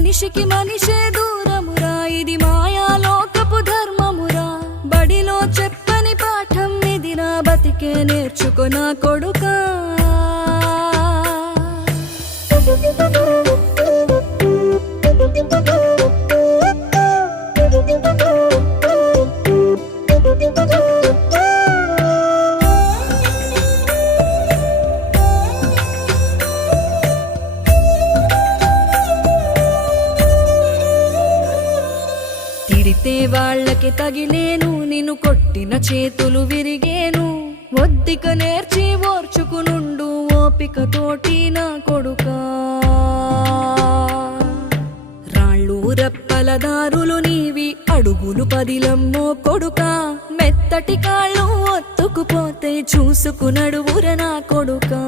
మనిషికి మనిషే దూరమురా, ఇది మాయాలోకపు ధర్మమురా. బడిలో చెప్పని పాఠం ఇది, నా బతికే నేర్చుకో నా కొడుకా. తిడితే వాళ్ళకి తగిలేను, నిన్ను కొట్టిన చేతులు విరిగేను. ఒద్దిక నేర్చి ఓర్చుకునుండు ఓపికతోటి నా కొడుకా. రాళ్ళు రెప్పల దారులు నీవి, అడుగులు పదిలమ్మో కొడుకా. మెత్తటి కాళ్ళు ఒత్తుకుపోతే చూసుకునడువుర నా కొడుకా.